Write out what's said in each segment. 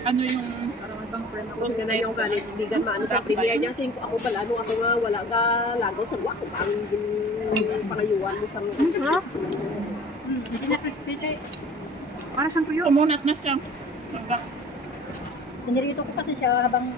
Ano yung kung sila yung kaligan maano sa premiere niya sing ako pala ano ako nga wala ka lagaw sa wako ang pangayuan mo sa Sarap. Para siyang tuyo. kumunat na siya. Sinirito ko kasi siya habang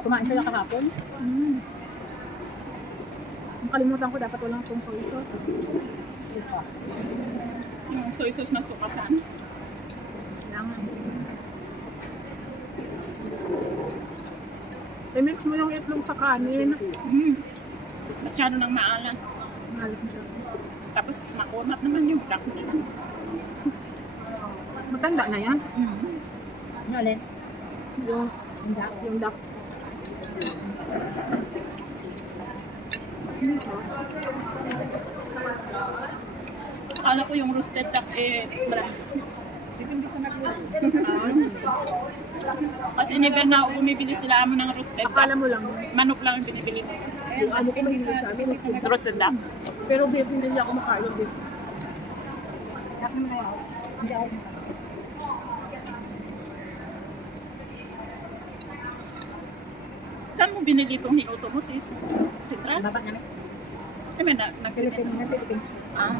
kumain sila kahapon. Nakalimutan ko dapat walang itong soy sauce. Yung soy sauce na sukasan. I-mix mo yung itlog sa kanin. Masyado nang maalat. Maalat mo siya. Tapos makunat naman yung duck nila. Matanda na yan. Ano alin? Yung duck. Yung duck. Akala ko yung roasted duck marami. Depende sa nagluto. Kasi never na ako bumibili sila amo ng roasted duck. Akala mo lang. Manok lang yung binibili ko. yung ano ko hindi sa amin Roasted duck. pero beef hindi ako makain ng beef. Duck naman ako. Hindi ako. Saan mo binili itong hinuto mo sis? Sitra? Baba namin. Kasi may Philippines. Ah.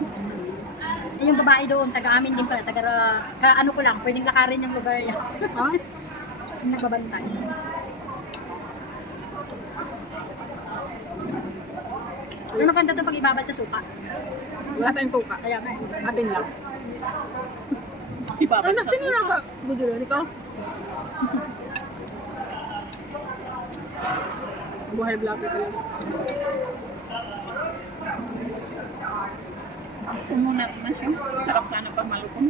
Yung babae doon, taga-amin din pala. Ano ko lang, pwedeng lakarin yung lugar niya. Ah? Yung nagbabantay. Ano maganda to pag ibabad sa suka? Wala tayong tuka. Kaya nga. Atin lang. Ibabad sa Sino suka. na ka? Budulon ikaw? Buhay vlogger talaga. Kumunat na siya. Sarap sana pag malukong.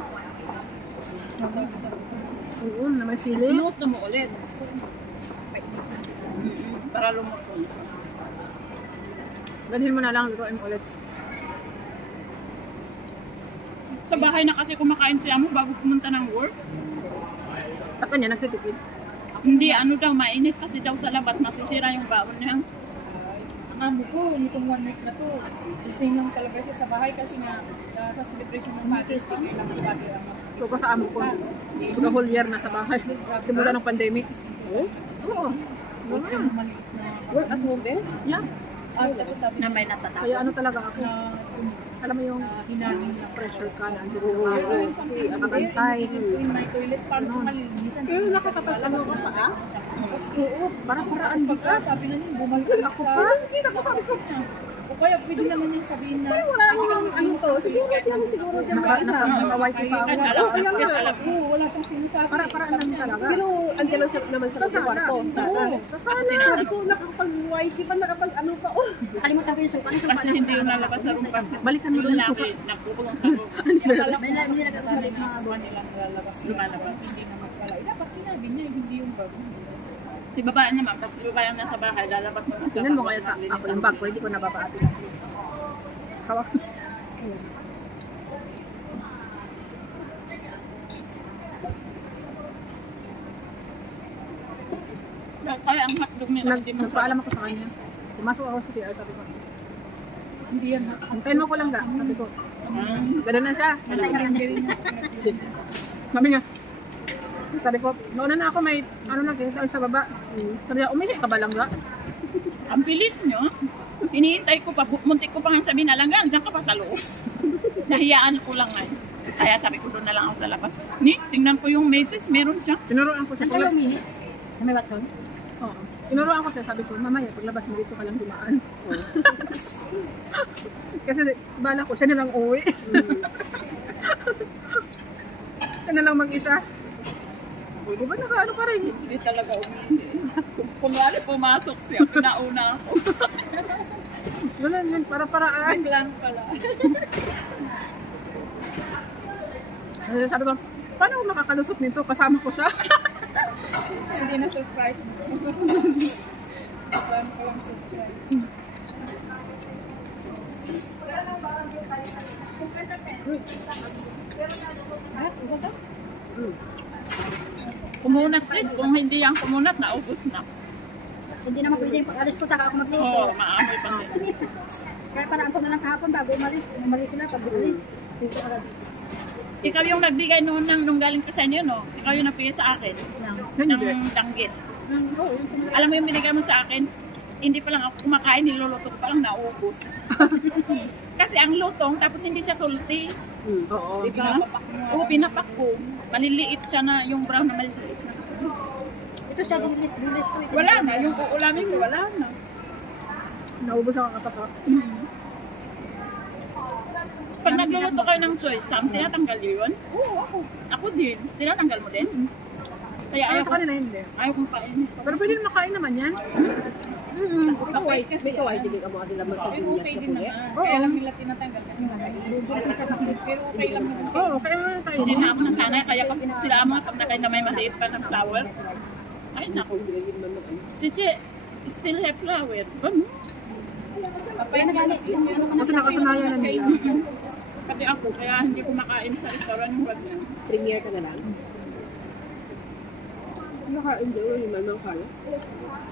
Oo, na may sili. Inuot mo ulit. Para lumutong. Dalhin mo na lang, lutuin mo ulit. Sa bahay na kasi kumakain siya mo bago pumunta ng work. At kanya, nagtitipid. Hindi, ano daw, mainit kasi daw sa labas. Masisira yung baon niya. Ang amo ko, nitong 1 week na to, stay lang talaga siya sa bahay kasi nga sa celebration ng Father's Day ngayon lang ang bago ang So, pa sa amo ko. The whole year na sa bahay. Simula ng pandemic. Oo. yung maliit na Work at home din? Yeah. tapos sabi Na na may natatakot. Kaya ano talaga ako. Alam mo yung hinaling na pressure ka na andun yung bahay. Kasi makantay. in my toilet, paano ko malilinisan? Pero nakakapag-ano ka pa ah? Oo. Parang paraan di ka. Sabi na niya, bumalik Ako pa? Hindi na sabi ko. O kaya pwede naman niya sabihin na Wala namang ano to. Siguro siyang siguro dyan ka isa. Naka-wifi pa ako. Alam Kaya ko, nga. alam ko. oo, wala siyang sinasabi. Paraan lang talaga. Pero andyan lang naman sa kwarto. Sa sana. Sabi ko, nakapag-wifi pa, nakapag-ano pa. Oh, Nakalimutan ko yung suka. Ano suka Kasi hindi yung lalabas sa rumpa. Balikan mo doon yung suka. Nagpupunong karo. May nilagay sa Sanay na aswa nilang lalabas. Lumalabas. Hindi naman pala. Dapat sinabi niya, hindi yung bago. Si babae naman, tapos si babae ang nasa bahay, lalabas mo. Tingnan mo kaya sa ako yung bag ko. Hindi ko nababaati. Hawak. Kaya ang hotdog nila hindi mo Nagpaalam ako sa kanya. Pumasok ako sa CR, sabi ko. Hindi yan. Antayin mo ko lang ga, sabi ko. Ganun na siya. Shit. Mami nga. Sabi ko, nauna na ako may, ano na, kinita sa baba. Sabi niya, umihi ka ba lang ga? Ang bilis nyo. Iniintay ko pa, muntik ko pa nga sabihin na lang, diyan ka pa sa loob. Nahiyaan ko lang nga. Kaya sabi ko doon na lang ako sa labas. Tingnan ko yung message, meron siya. Tinuruan ko siya. Ano yung mini? May Watson? Oo. Tinuruan ko siya, sabi ko, mamaya, paglabas mo dito ka lang dumaan. Kasi bala ko, siya na lang uwi. Siya na lang mag-isa. O, di ba naka-ano ka rin? Hindi talaga umindi. Kunwari pumasok siya, pinauna ako. Ganun yun, para-paraan. Plan pala. Sabi ko, paano ako makakalusot nito? Kasama ko siya. Hindi na surprise mo. Plan ko lang surprise. Kumunat sis, kung hindi yan kumunat, naubos na. Hindi naman pwede yung pag-alis ko saka ako magluto. Oo, maamoy pa din. Kaya parang ko na lang kahapon bago umalis. Umalis sila pag umalis. Dito ka lang. Ikaw yung nagbigay noon nung galing ka sa inyo, no? Ikaw yung napigay sa akin. Ng tanggit. Alam mo yung binigay mo sa akin, hindi pa lang ako kumakain, niluluto ko pa lang naubos. Kasi ang lutong, tapos hindi siya salty. Oo. Pinapak mo. Oo, pinapak ko. Maliliit siya na, yung brown na maliliit na. Ito siya, dulis to. Ito. Wala na, yung uulamin ko, wala na. Naubos ang kapatak. Pag nagluluto kayo ng choice, tinatanggal yun? Oo, ako. Ako din. Tinatanggal mo din? Kaya Ayaw ayaw sa ko, kanila hindi. ayaw kong kainin. Pero pwede makain naman yan. Kaway, may kaway, hindi ka mo agad naman sa Pero dunyas okay na din punya. naman. Kaya lang nila tinatanggal kasi nakain. Pero okay lang naman. Oo, kaya nga tayo. Hindi na ako nasanay, kaya pag sila mga pag nakain na may maliit pa ng flower, ay naku. Chichi, still have flower. Papay na galit din meron Kasi nakasanayan na nila. Pati ako, kaya hindi ko makain sa restaurant yung ganyan. Premier ka na lang. Naka-enjoy yung naman kaya.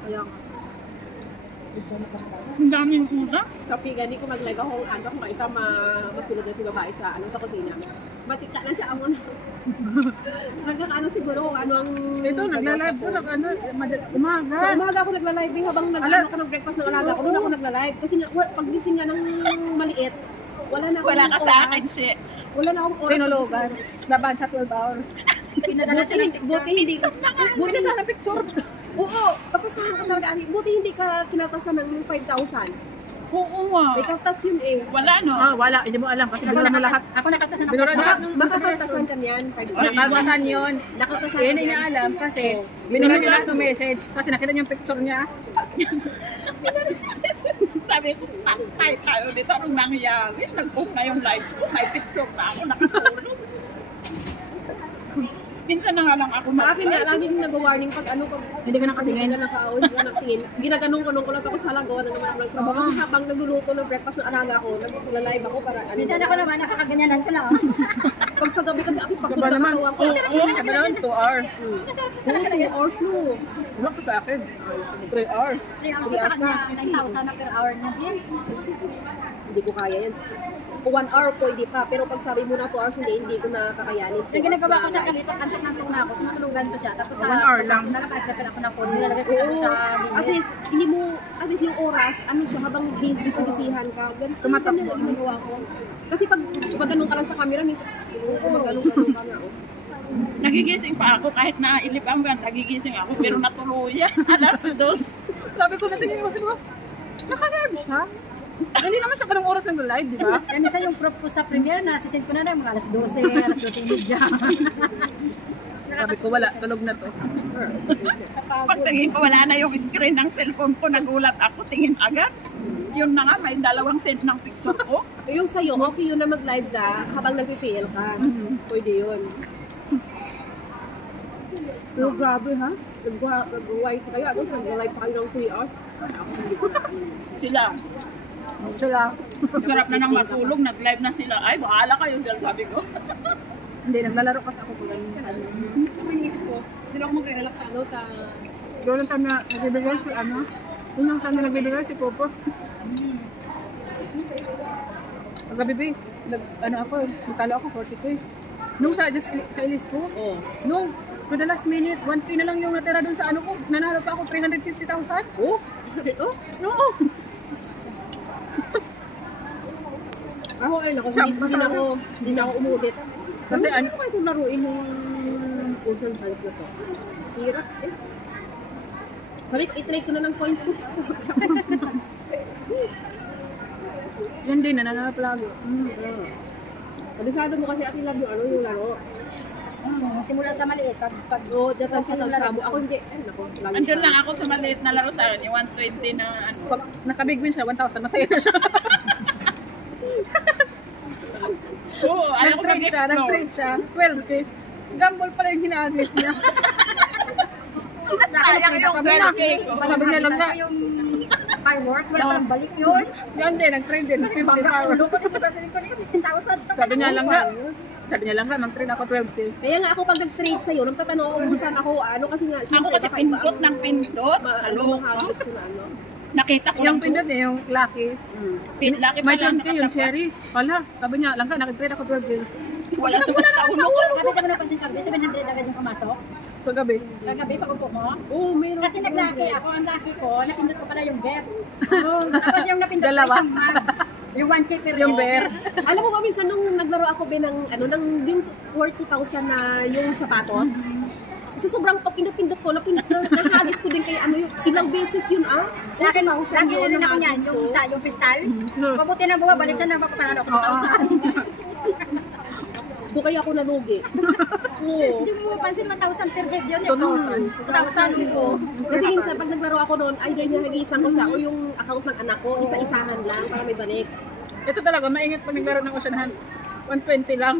Kaya Ang daming ulam. Sa pigani ko mag-live ako ano kung isa matulog na si babae sa sa kusina. Matika na siya amon. Nagkakaano siguro kung ano ang ito, nagla-live ko, umaga. Sa umaga ako nagla-live habang nag-ano ako ng breakfast ng alaga ko. Doon ako nagla-live kasi nga pag gising nga ng maliit, wala na Wala ka akong sa oras. akin, shit. Wala na akong oras. Tinulogan. Laban siya 12 hours. Pinadala siya ng Buti sana picture. Oo, papasahan ka talaga. Buti hindi ka kinatasan ng 5,000. Oo nga. May kaltas yun eh. Wala, no? Wala, hindi mo alam kasi binura mo lahat. Ako nakatasan ako. Binura lahat ng Makakaltasan ka niyan. Nakatasan yun. Nakaltasan Hindi niya alam kasi binura niya lahat ng message kasi nakita niya yung picture niya. Sabi ko, patay tayo dito. Anong nangyari? Nag-off na yung live ko. May picture na ako nakatulog. Minsan na nga lang ako Sa akin nga, lagi yung nag-warning pag ano, pag Hindi ka nakatingin. hindi ka naka-on, hindi ka nakatingin. Ginaganong-ganong ko lang tapos salang gawa na naman ako ng trabaho. Habang nagluluto ng breakfast ng alaga ko, nag-live ako para ano. Minsan ako naman, nakakaganyanan ko lang. Pag sa gabi kasi ako pag Diba naman? nagkatawa ko. Sabi naman 2 hours. 2 hours no. Diba ko sa akin? 3 hours. Ako sa kanya, 9,000 na per hour na din. Hindi ko kaya yan. 1 hour pwede pa, pero pag sabi mo na 2 hours, hindi ko na kakayanin. Yung ginagawa ko sa kami, pag antok ng tuna ako, tinutulugan ko siya. Tapos sa 1 hour lang. nalapag-prepare ako ng phone, nilalagay ko siya Oo, sa at limit. least, hindi mo, at least yung oras, ano siya, habang bisibisihan ka, ganito Tumatakbo. yung ginagawa ko. Kasi pag ganun ka lang sa camera, minsan, ganun ka nga, oh. Nagigising pa ako kahit nailip ang gan. Nagigising ako pero natuluyan. Alas 2. Sabi ko, natingin mo, naka-live siya. Hindi naman siya kanong oras ng live, di ba? Kaya minsan yung prop ko sa premiere, nasisend ko na na mga alas 12, alas 12:30. Sabi ko, wala, tulog na to. Pagtingin ko wala na yung screen ng cellphone ko. Nagulat ako. Tingin agad. Yun na nga, may 2 set ng picture ko. Yung sa'yo, okay yun na mag-live ka habang nag-fail ka. Pwede yun. Pero grabe ha? Nag-wife kayo. Ano, nag-live pa kayo ng 3 hours. Sila. Sila. Sarap na nang matulog. Nag-live na sila. Ay, bahala kayo. Dahil sabi ko. Hindi, naglalaro kasi ako pag Iniisip ko, hindi na ako mag-relax sa ano, sa... doon ang time na nagbibigay si ano. Doon ang time na nagbibigay si Popo. Paggabi, ano ako, natalo ako 42 eh. Nung sa list ko, Oh. nung to the last minute, 1K na lang yung natira doon sa ano ko. Nanalo pa ako 350,000. Oh? Ito? Oo. Ako ay nako, hindi na ako umulit. Kasi ano ko kayo laruin yung ocean health na to? Hirap eh. Sabi ko, i-trade ko na ng points ko. Yun din, nananalo palagi. Kabisado mo kasi ating love yung ano, yung laro. Simula sa maliit, pag Oo, datang ka ng mo. Ako hindi. Ay, nako. Andun lang ako sa maliit na laro sa akin. Yung 120 na ano. Pag nakabig win siya, 1,000, masaya na siya. Oo, ayaw ko Nag-trade siya, mag-explore. nag-trade siya. 12K. Gamble pala yung hina-agis niya. Sayang yung 12K ko. Sabi niya lang nga, yung firework, wala parang balik yun. Yun din, nag-train din. May mga power. Ulo ko sa pagkasin ko rin, 10,000. Sabi niya lang nga. Sabi niya lang nga, mag-train ako 12K. Kaya nga ako pag nag-trade sa'yo, nung tatanong ako kung saan ako, ano kasi nga, Ako kasi pindot ng pindot. Ano Halo. yung hagis ko na ano. Nakita ko Yung lang pindot niya, yung lucky. Laki May pala 10K yung cherry. Wala, sabi niya, lang ka, nag-train ako 12K. Wala naman sa ulo ko. Kapit ako napansin kagabi, 700 agad yung pumasok. So gabi. Kagabi, pag-upo mo. Oo, meron. Kasi nag-lucky ako, ang lucky ko, napindot ko pala yung bear. Tapos yung napindot ko Dalawa. isang mag. Yung 1K per Yung bear. Alam mo ba, minsan nung naglaro ako ba ng, ano, ng yung 40,000 na yung sapatos, sa sobrang pagpindot-pindot ko, nahagis ko din kay ano yung, ilang beses yun Laki 40,000 laki yun na ako niyan, nahagis yung ko. isa, yung kristal. Pabuti na bumabalik siya na mapapanalo ko 2,000. Doon kaya ako nalugi. Oo. Hindi mo mapansin 1,000 per head yun. 2,000. 2,000 po. Kasi minsan pag naglaro ako noon, either nahagisan ko siya o yung account ng anak ko, isa-isahan lang para may balik. Ito talaga, maingat pag naglaro ng Oceanahan. 120 lang.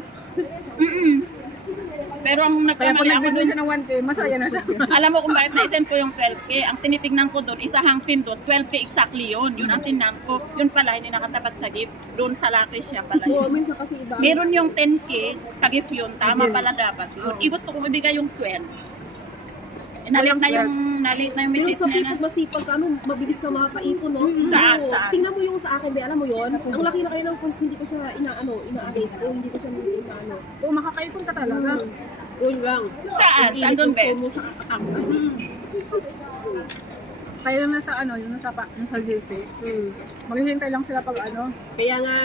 Pero ang Kaya pag nagkamali ako nagbigay dun, siya ng 1K, masaya na siya. alam mo kung bakit na-send ko yung 12K. Ang tinitignan ko doon, isahang pindot, 12K exactly yun. Yun ang tinan ko. Yun pala, hindi nakatapat sa gift. Doon sa laki siya pala Oo, yun. minsan kasi iba. Meron yung 10K sa gift yun. Tama pala dapat yun. Gusto kong ibigay yung 12. Nalit na yung Pero message sa niya na. pipot masipag ka, ano, mabilis ka makakaipon, no? Saan? Oo. Saan? Tingnan mo yung sa akin, be, alam mo yun? Ang laki na kayo ng points, hindi ko siya ina-alis o hindi ko siya inaano. Oo, makakaipon ka talaga. Yun lang. Saan? Saan doon, be? Mo sa account. Kaya yung nasa ano, yung nasa JC. Maghihintay lang sila pag ano. Kaya nga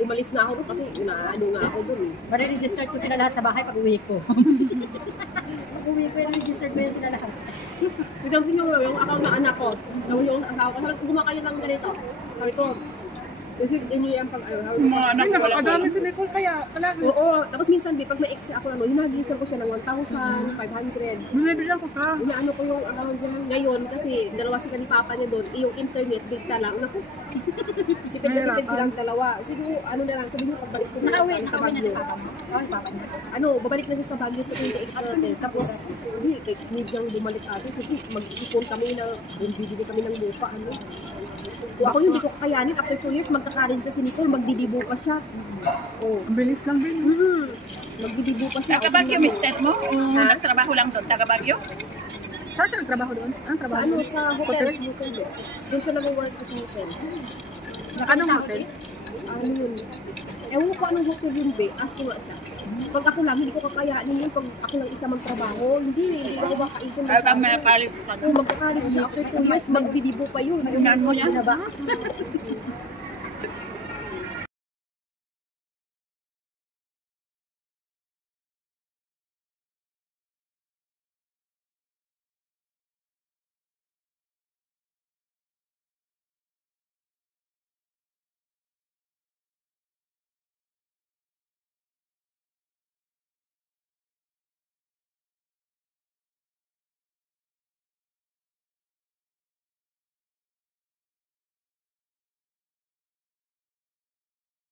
umalis na ako doon kasi inaano nga ako doon eh. Mariregister ko sila lahat sa bahay pag uwi ko. Pag uwi ko, i-register ko yun sila lahat. Tignan mo yung account ng anak ko. Yung account ko. Sabi ko, kumakain lang ganito. Sabi ko, kasi inyo yan pag ano. Sabi ko, Mga anak Ay, ko wala napakadami si Nicole kaya. Palagi. oo. Tapos minsan, be, pag may ex ako ano, hinagisan ko siya ng 1,500. Binibilang ko ka. Inaano ko yung account niya ngayon kasi dalawa sila ni Papa niya doon, yung internet bigta lang. Naku, tipid silang dalawa. Siguro, ano na lang, sabi niyo pagbalik ko na Nakauwi sa na ni Baguio. Papa mo. Oh, ni Papa mo. Ano, babalik na siya sa Baguio sa 28 Tapos, hindi, need niyang bumalik ate. So, mag-ipon kami na, bibili kami ng lupa, ano. Kung ako hindi ko kakayanin, after 2 years, magkakarin siya si Nicole, magdidibo pa siya. Oh. Ang bilis lang din. Magdidibo pa siya. Taga Baguio, mister mo? Nagtrabaho lang doon, taga Baguio? Saan siya nagtrabaho doon? Ang Sa trabaho? ano, sa hotel, sa hotel. Doon siya nag-work sa hotel. Anong hotel? Ano yun? Ewan ko anong hotel yun, be. Ask ko nga siya. Pag ako lang, hindi ko kakayanin yun. Pag ako lang isa magtrabaho, hindi ako makaipon Ay, pag may college pa Kung magkakalit siya after 2 years, magdidibo pa yun. Tingnan mo yan. Ano ba?